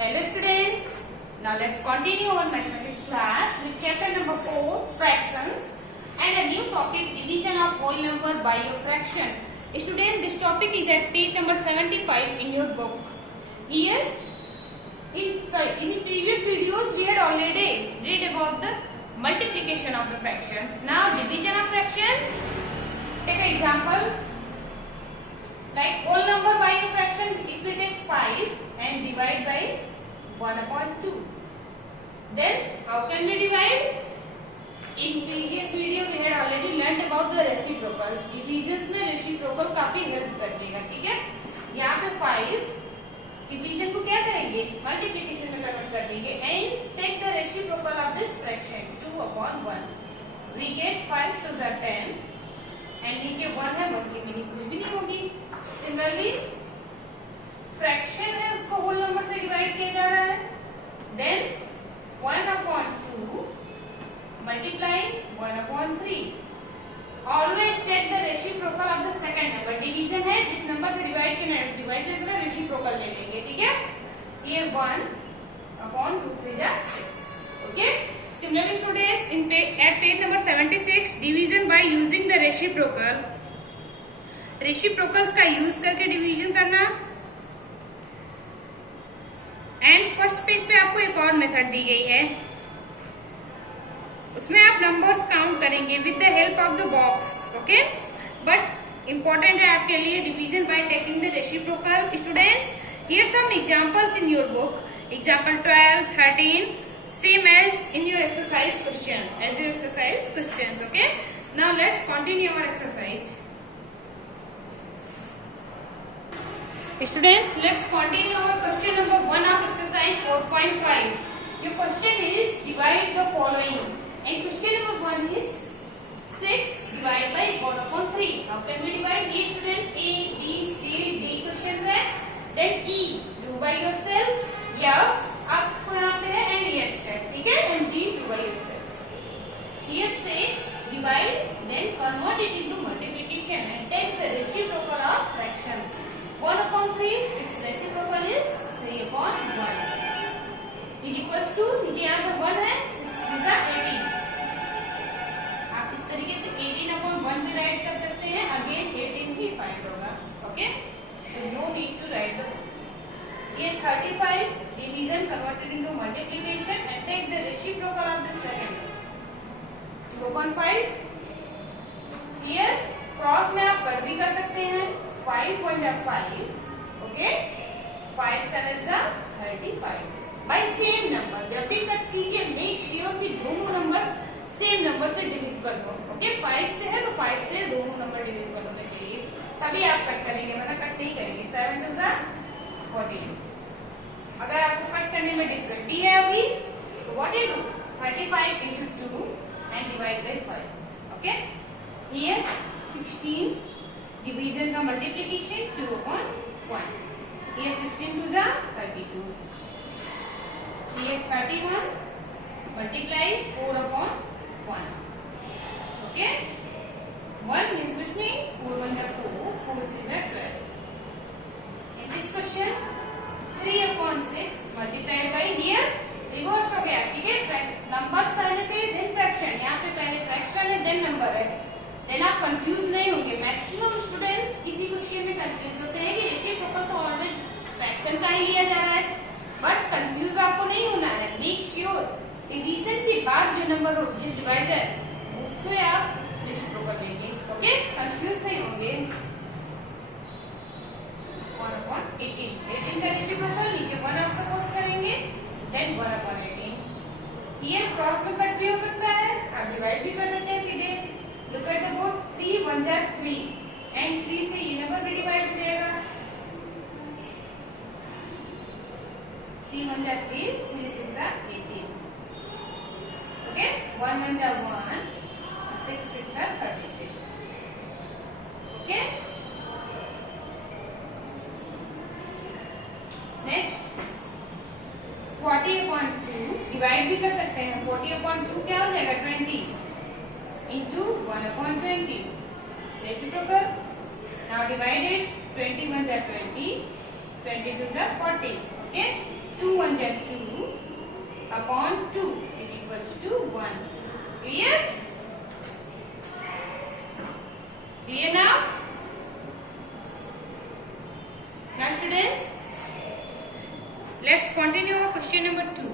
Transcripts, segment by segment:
Hello students, now let's continue our mathematics class with chapter number 4 fractions and a new topic division of whole number by a fraction. Students, this topic is at page number 75 in your book. Here, in the previous videos we had already read about the multiplication of the fractions. Now division of fractions. Take an example like whole number by a fraction. If we take 5 and divide by 1/2, then how can we divide? In previous video we had already learned about the reciprocals. Divisions में reciprocal काफी help कर देगा, ठीक है? यहाँ पे 5 division को क्या करेंगे? मल्टीप्लिकेशन में कन्वर्ट कर देंगे and take the reciprocal of this fraction 2/1. We get 5 to the 10 and नीचे 1 है, 1 की मीनिंग कुछ भी नहीं होगी. Similarly, फ्रैक्शन है उसको होल नंबर से डिवाइड किया जा रहा है. Then 1/2 multiply 1/3. Always take the reciprocal of the second number. Division है, जिस नंबर से डिवाइड जैसे रेसिप्रोकल ले लेंगे, ठीक है? ये 1/2 जा 6. Okay. Similarly students, at page number 76, division by using the reciprocal. Reciprocals का यूज करके डिवीजन करना. एंड फर्स्ट पेज पे आपको एक और मेथड दी गई है, उसमें आप नंबर्स काउंट करेंगे with the help of the box. Okay, but important है आपके लिए division by taking the reciprocal. Students, here some examples in your book. Example 12, 13, same as in your exercise question, as your exercise questions. Okay, now let's continue our exercise. Students, let's continue our question number 1 of exercise 4.5. Your question is divide the following, and question number 1 is 6 divided by 1/3. How can we divide? ये students A, B, C, D questions है. Then E, do by yourself. F आपको यहाँ पे है and H है, ठीक है? And G, do by yourself. Here 6 divide, then convert it into multiplication and take the reciprocal of fractions. 1/3, its reciprocal is 3/1 is equals to, नीचे यहाँ पे 1 है, 6 is 18. आप इस तरीके से 18/1 भी राइट कर सकते हैं. अगेन 18 ही फाइंड होगा. Okay, no need to write the. ये 35 division converted into multiplication and take the reciprocal of this second 2/5. Here cross में आप कट भी कर सकते हैं. 5 1 जा 5. ओके, 5 7 जा 35 बाय सेम नंबर. जब भी कट कीजिए मेक श्योर कि दोनों नंबर्स सेम नंबर से डिविज कर दो. ओके, 5 से है तो 5 से दोनों नंबर डिविज कर होने चाहिए, तभी आप कट करेंगे, वरना कट नहीं करेंगे. 7 2 जा 14. अगर आपको कट करने में डिफिकल्टी है अभी, तो what you do, 35 into 2 and divide by 5. Okay, here 16 division का मल्टीप्लिकेशन 2/1. ये 16 2 जा 32. ये 31 मल्टीप्लाई 4/1. ओके, 1 मींस कुछ नहीं, 4 1 जा 4, 4 3 जा 12. In this question 3/6 multiplied by, here reverse हो गया, ठीक है? नंबर्स पहले थे देन फ्रैक्शन. यहाँ पे पहले फ्रैक्शन है देन नंबर है. देन आप कंफ्यूज नहीं होंगे. मैक्सिमम स्टूडेंट्स इसी क्वेश्चन में कंफ्यूज होते हैं कि रेसिप्रोकल तो ऑलवेज फ्रैक्शन का ही लिया जा रहा है, बट कंफ्यूज आपको नहीं होना है. मेक श्योर डिवीजन के बाद जो नंबर हो, जो डिवाइजर, उससे आप रेसिप्रोकल लेंगे. ओके, कंफ्यूज नहीं होंगे. 1/18. 18 का रेसिप्रोकल नीचे 1 आप सपोज करेंगे, देन 1/18. हियर क्रॉस में कट भी हो सकता है, आप डिवाइड भी कर सकते हैं सीधे. Look at the board. 3 1 जा 3 and 3 से ये नंबर भी डिवाइड हो जाएगा. 3 1 जा 3, 3 6 जा 18. ओके, 1 1 जा 1, 6 6 जा 36. ओके, नेक्स्ट 40/2 डिवाइड भी कर सकते हैं. 40/2 क्या हो जाएगा? 20 into 1/20. Reciprocal. Now divide it. 21 जा 20, 22 जा 40. Okay. 2 1 जा 2 upon 2 is equals to 1. Clear? Clear now? Now students, let's continue our question number 2.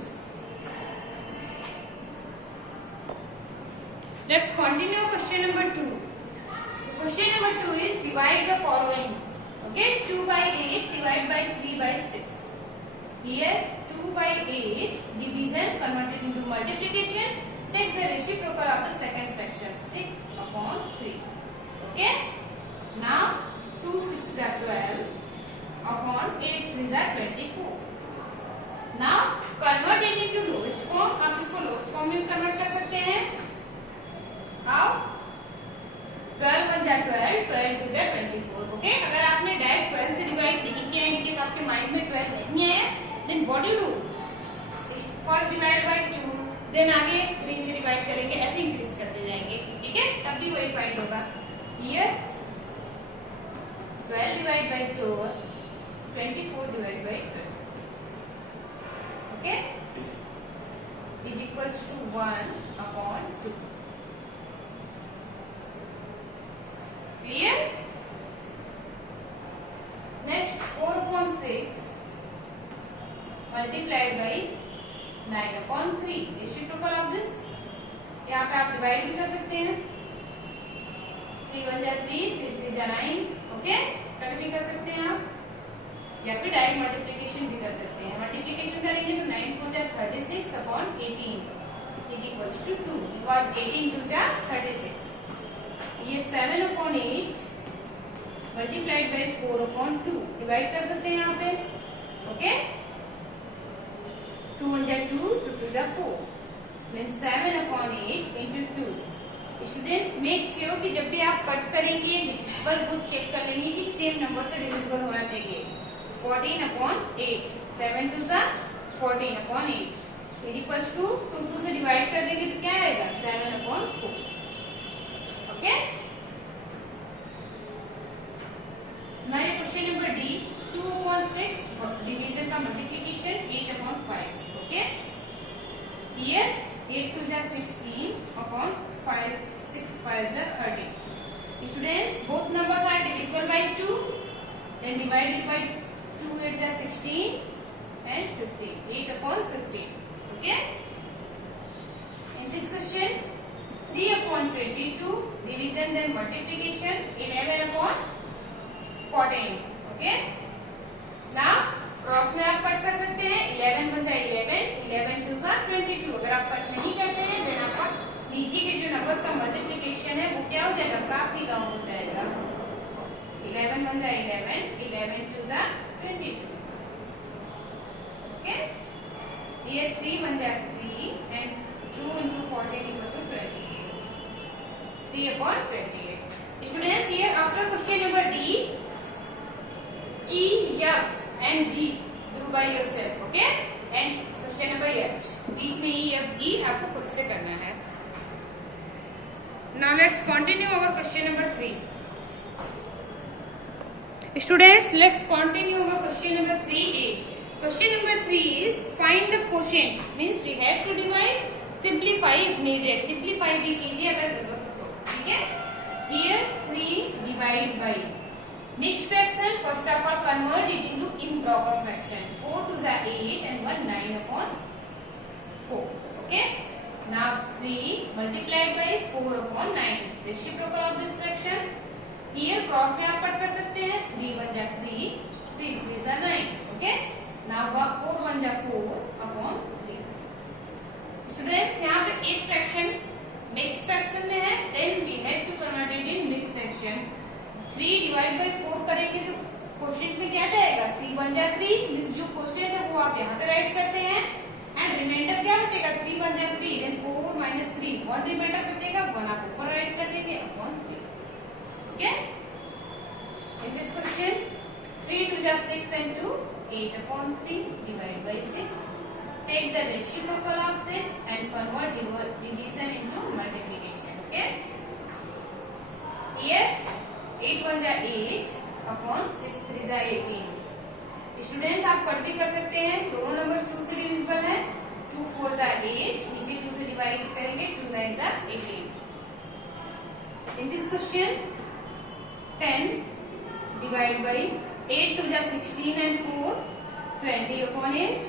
Let's continue question number 2. Question number 2 is divide the following. Okay, 2 by 8 divided by 3 by 6. Here 2 by 8 division converted into multiplication. Take the reciprocal of the second fraction 6 upon 3. Okay. Now 2 6 is 12 upon 8 3 is 24. Now convert it into lowest form. आप इसको lowest form में convert कर सकते हैं. How? 12 1 जा 12, 12 2 जा 24. Okay, अगर आपने डायरेक्ट 12 से डिवाइड नहीं किया, इनकेस आपके माइंड में 12 नहीं आया, then what you do? First divide by 2, then आगे 3 से डिवाइड करेंगे, ऐसे इंक्रीज करते जाएंगे. ठीक है, तब भी वही फाइंड होगा. Here 12 divide by 2, 24 divide by 12. Okay, is equals to 1 upon 2. Clear? Next 4 upon 6 multiplied by 9 upon 3. Reciprocal of this. यहाँ पे आप डिवाइड भी कर सकते हैं. 3 1 जा 3, 3 3 जा 9. ओके, कट भी कर सकते हैं आप, या फिर डायरेक्ट मल्टीप्लिकेशन भी कर सकते हैं. मल्टीप्लिकेशन करेंगे तो 9 4 जा 36 upon 18 is equals to 2 because 18 2 जा 36. ये 7 upon 8 multiplied by 4 upon 2 divide कर सकते हैं यहाँ पे. ओके, 2 1 जा 2, 2 2 जा 4 means 7 upon 8 into 2. Students make sure कि जब भी आप कट करेंगे डिविजिबल वो चेक कर लेंगे कि सेम नंबर से डिविजिबल होना चाहिए. 14 upon 8, 7 2 जा 14 upon 8 इज इक्वल्स टू 2 2 से डिवाइड कर देंगे तो क्या आएगा? 7 upon 4. Okay, now question number D, 2 upon 6 division का मल्टीप्लिकेशन 8 upon 5. ओके, here 8 2 जा 16 upon 5 6 5 जा 30. Students, both numbers are divisible by 2, then divide it by 2 8 जा 16 and 15, 8 upon 15. Okay, in this question 3 upon 22 division then multiplication 11 upon 14. Okay, now cross में आप cut कर सकते हैं. 11 बचा 11, 11 2 जा 22. अगर आप कट नहीं करते हैं देन आपका नीचे के जो नंबर्स का मल्टीप्लिकेशन है वो क्या हो जाएगा? काफी कम हो जाएगा. 11 1 जा 11, 11 2 जा 22. ओके, ये 3 1 जा 3 and 2 into 14 equal to 28. 3 upon 28. Students, here after question number D, E, F and G do by yourself. Okay, and question number H, बीच में E F G आपको खुद से करना है. Now let's continue our question number 3. Students, let's continue our question number 3A. Question number 3 is find the quotient. Means we have to divide. Simplify if needed. Simplify भी कीजिए अगर जरूरत हो तो. ठीक है. Here 3 divide by mixed fraction. First of all convert it into improper fraction. 4 2 is 8 and 1 9 upon 4. Okay. Now 3 multiplied by 4 upon 9. Reciprocal of this fraction. Here cross में आप पढ़ कर सकते हैं. 3 1 जा 3, 3 3 is 9. Okay. Now 4 1 जा 4 upon 3. Students, यहाँ पे एक फ्रैक्शन मिक्स फ्रैक्शन में है, then we have to convert it in mix fraction. 3 divide by 4 करेंगे तो क्वोशिएंट में क्या जाएगा? 3 1 जा 3. मींस जो क्वोशिएंट है वो आप यहाँ पे राइट करते हैं एंड रिमाइंडर क्या बचेगा? 3 1 जा 3, देन 4 minus 3, 1 रिमाइंडर बचेगा, 1 आप ऊपर राइट कर देंगे upon 3. Okay, in this question 3 2 जा 6 and 2 8 upon 3 divided by 6. Take the reciprocal of 6 and convert division into multiplication. Okay. Here 8 1 जा 8 upon 6 3 जा 18. स्टूडेंट्स आप कट भी कर सकते हैं, दोनों नंबर 2 से डिविजिबल है। 2 4 जा 8, नीचे 2 से डिवाइड करेंगे, 2 9 जा 18। In this question 10 divide by 8 2 जा 16 and 4 20 upon 8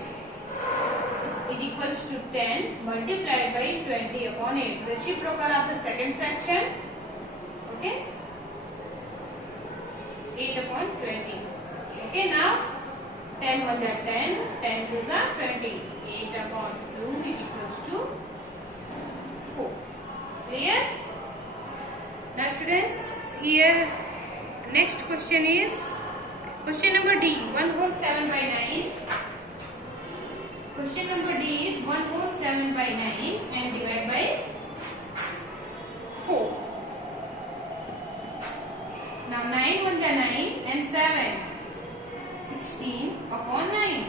is equals to 10 multiplied by 20 upon 8. Reciprocal of the second fraction. Okay, 8 upon 20. Okay, now 10 1 जा 10, 10 2 जा 20. 8 upon 2 is equals to 4. Clear? Now students, here next question is question number D, 1 whole 7 by 9. Question number D is 1 whole 7 by 9 and divide by 4. Now 9 1 ja 9 and 7, 16 upon 9.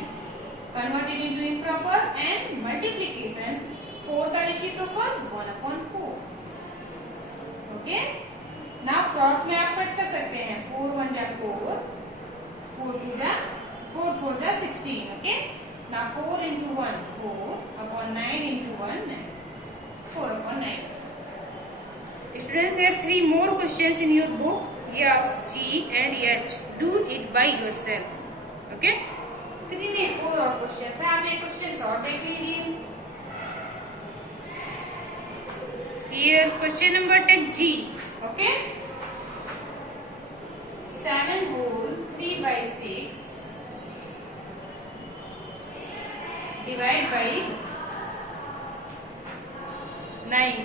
Convert it into improper and multiplication. 4 का reciprocal 1 upon 4. Okay? Now cross में आप cut कर सकते हैं, 4 1 जा 4, 4 2 जा 4 4 जा 16. Okay? Now 4 into 1 4 upon 9 into 1 9, 4 upon 9. Students, here 3 more questions in your book, F, G and H. Do it by yourself. Okay? 3 नहीं 4 और questions है, आप एक questions और देख लीजिए. Here question number take G. Okay? 7 whole 3 by 6 divide by 9.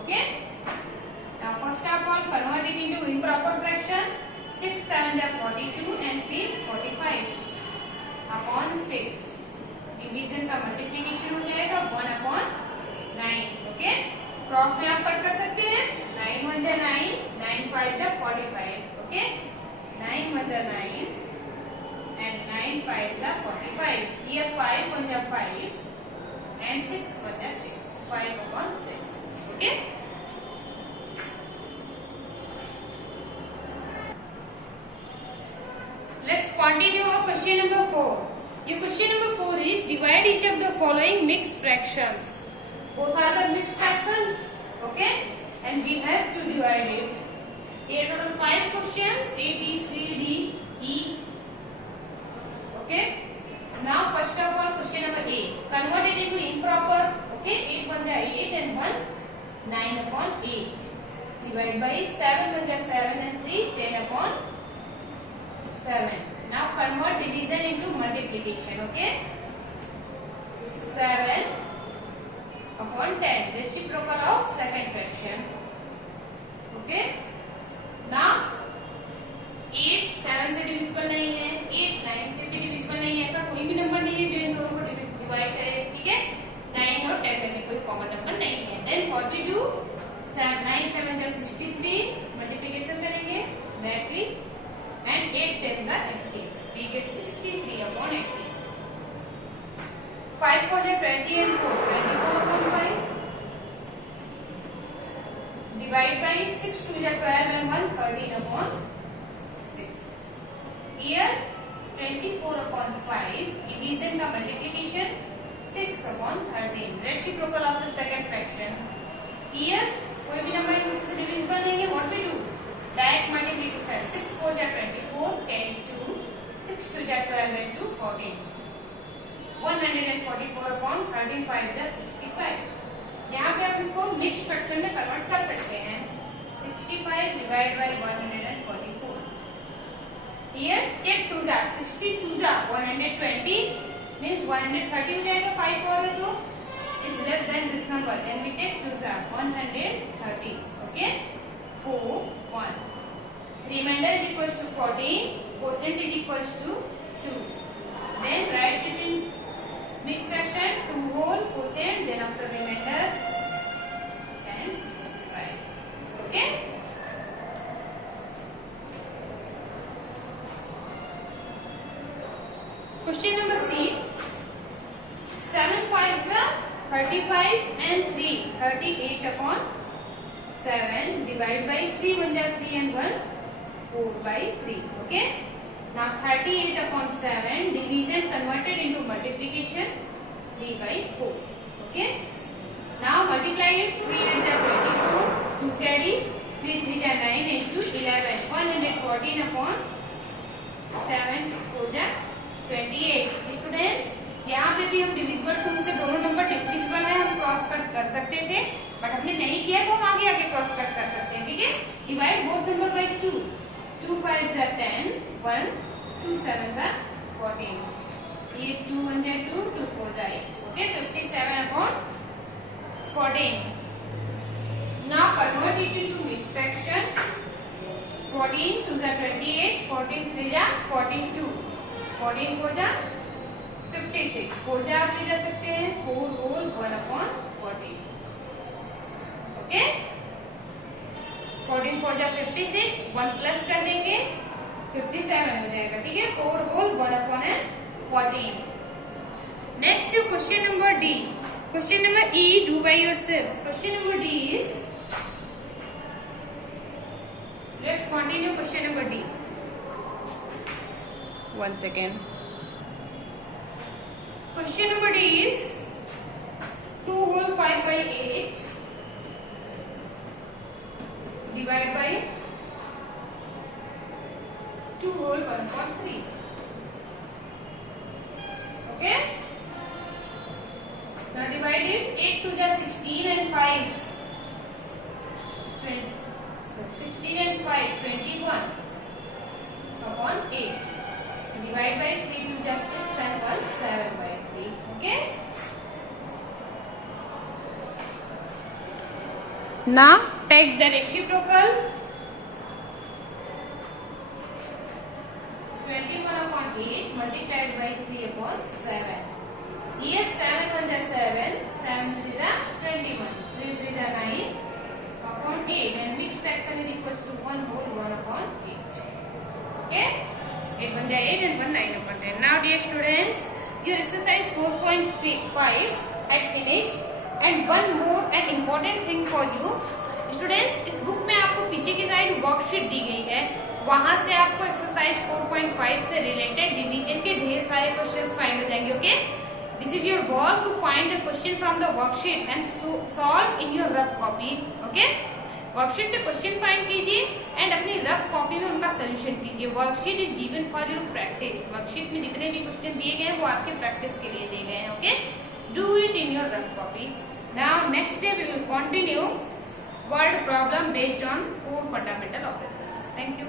Okay? Now first of all convert it into improper fraction. 6 7 are 42 and 3 45 upon 6. Division का multiplication हो जाएगा 1 upon 9. Okay? क्रॉस में आप कट कर सकते हैं, 9 1 जा 9, 9 5 जा 45. Okay? 9 1 जा 9 and 9 5 जा 45. Here 5 1 जा 5 and 6 1 जा 6. 5 upon 6. Okay? Let's continue our question number 4. Your question number 4 is divide each of the following mixed fractions. Both are the mixed fractions. Okay? And we have to divide it. Here total 5 questions, A, B, C, D, E. Okay? Now first of all question number A. Convert it into improper. Okay? 8 1 ja 8 and 1 9 upon 8. Divide by 7 1 ja 7 and 3 10 upon 7. Now convert division into multiplication. Okay? 7 upon 10. Reciprocal of second fraction. Okay? Now 8 7 से divisible नहीं है, 8 9 से भी divisible नहीं है, ऐसा कोई भी नंबर नहीं है जो इन दोनों को डिवाइड करे. ठीक है? 9 और 10 में कोई कॉमन नंबर नहीं है. Then what we do? 9 7 जा 63, मल्टीप्लिकेशन करेंगे डायरेक्टली and 8 10 जा 80. We get 63 upon 80. 5 4 जा 20 and 4 24 upon 5. Divide by 6 2 ja 12 and 1 13 upon 6. Here 24 upon 5. Division का multiplication 6 upon 13. Reciprocal of the second fraction. Here कोई भी नंबर दूसरे से डिविजिबल नहीं है. What we do? Direct multiplication. 6 4 ja 24, carry 2, 6 2 ja 12 and 2 14. 144 upon 13 5 ja 65. यहाँ पे आप इसको मिक्स फ्रैक्शन में कन्वर्ट कर सकते हैं. 65 डिवाइड बाय 144. Here check 2 जा 62 जा 120 means 130 हो जाएगा. 5 और है तो is less than this number. Then we take 2 जा 130. Okay? 4 1. Remainder is equals to 14. Quotient is equals to 2. Then write it in mixed fraction. 2 whole quotient. Then after remainder and 65. Okay? Question number C. 7 5 the 35 and 3. 38 upon 7. Divide by 3 1 ja 3 and 1 4 by 3. Okay? Now 38 upon 7. Division division converted into multiplication 3 by 4. Okay. Now multiply it. 3 8 are 24. 2 carry. 3 3 are 9 is to 11. 114 upon 7 4 are 28. Students, यहाँ पे भी हम divisible 2 से दोनों number divisible है, हम cross cut कर सकते थे, बट हमने नहीं किया तो हम आगे आगे क्रॉस कट कर सकते हैं. ठीक है. Divide both number by 2. 2 5 are 10. 1 2 7 are 14. ये 2 1 are 2. 2 4 are 8. Okay. 57 upon 14. Now convert it into mixed fraction. 14 2 are 28. 14 3 are 42. 14 4 are 56. 4 जा आप ले जा सकते हैं. 4 whole 1 upon 14. ओके. 14 4 जा 56. 1 प्लस कर देंगे 57 हो जाएगा. ठीक है. 4 whole 1 upon 14. Next you question number D. Question number E do by yourself. Question number D is, let's continue question number D. 1 second. Question number D is 2 whole 5 by 8 divided by 2 whole 1.3. Okay. Now divide it. 8 to the 16 and 5. 16 and 5 21 upon 8. Divide by 3 to the 6 and 1 7 by 3. Okay. Now take the reciprocal. 21 upon 8 multiplied by 3 upon 7. Here 7 1 is 7. 7 3 is 21. 3 3 is 9 upon 8, and mixed fraction is equal to 1 whole 1 upon 8. Okay. 8 1 8 and 1 9 upon 10. Now dear students, your exercise 4.5 had finished, and one more and important thing for you. Students, इस book में आपको पीछे की side worksheet दी गई है, वहां से आपको एक्सरसाइज 4.5 से रिलेटेड डिवीजन के ढेर सारे क्वेश्चंस फाइंड हो जाएंगे. Okay. This is your work to find the question from the worksheet and solve in your rough copy. Okay. Worksheet से क्वेश्चन फाइंड कीजिए एंड अपनी रफ कॉपी में उनका सोल्यूशन कीजिए. Worksheet is given for your practice. Worksheet में जितने भी question दिए गए हैं वो आपके प्रैक्टिस के लिए दिए गए हैं. Okay. Do it in your rough copy. Now next day we will continue word problem based on 4 fundamental operations. Thank you.